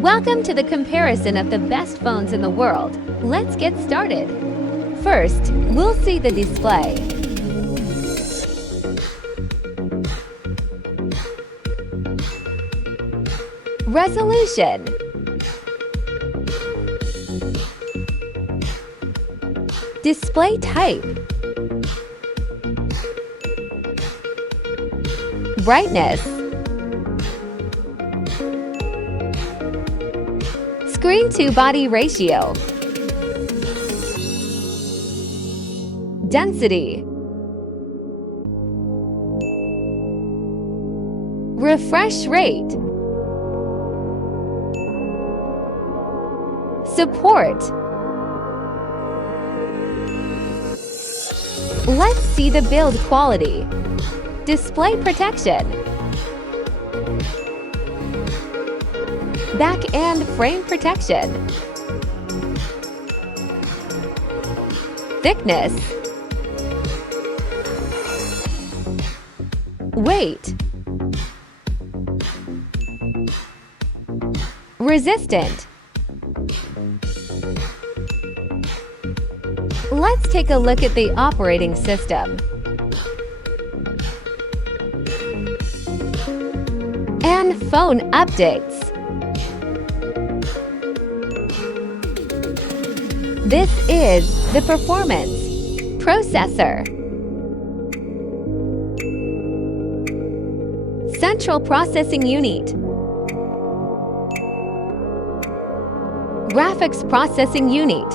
Welcome to the comparison of the best phones in the world. Let's get started. First, we'll see the display. Resolution. Display type. Brightness. Screen-to-body ratio. Density. Refresh rate. Support. Let's see the build quality. Display protection. Back and frame protection. Thickness. Weight. Resistant. Let's take a look at the operating system. And phone updates. This is the performance. Processor. Central processing unit. Graphics processing unit.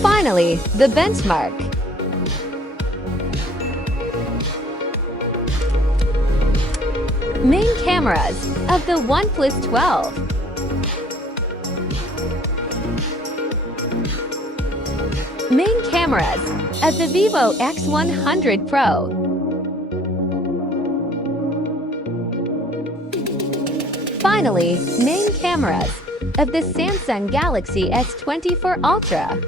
Finally, the benchmark. Main cameras of the OnePlus 12. Main cameras of the Vivo X100 Pro. Finally, main cameras of the Samsung Galaxy S24 Ultra.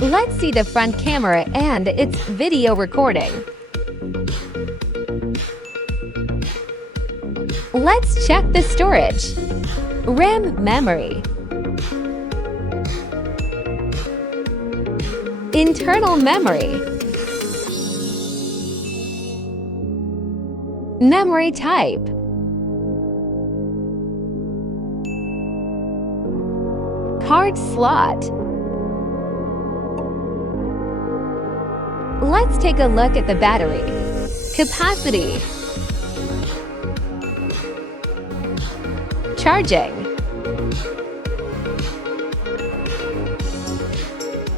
Let's see the front camera and its video recording. Let's check the storage. RAM memory. Internal memory. Memory type. Card slot. Let's take a look at the battery. Capacity. Charging.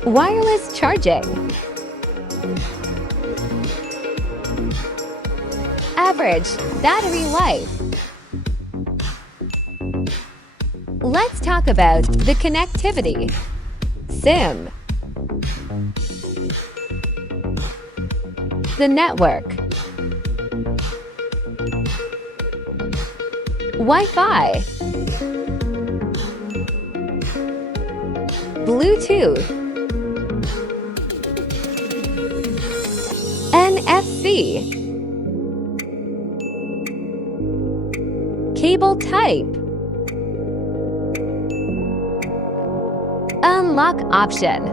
Wireless charging. Average battery life. Let's talk about the connectivity. SIM. The network. Wi-Fi. Bluetooth. NFC. Cable type. Unlock option.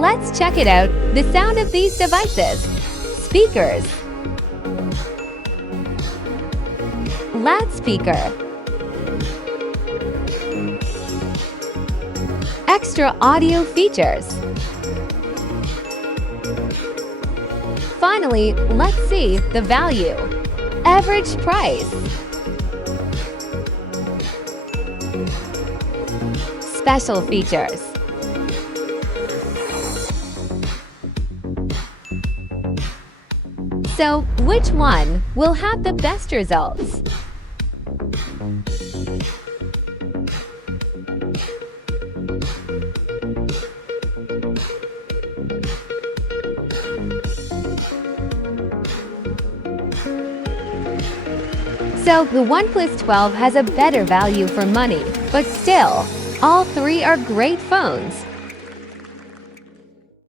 Let's check it out. The sound of these devices. Speakers. Loudspeaker. Extra audio features. Finally, let's see the value. Average price. Special features. So, which one will have the best results? So, the OnePlus 12 has a better value for money, but still, all three are great phones.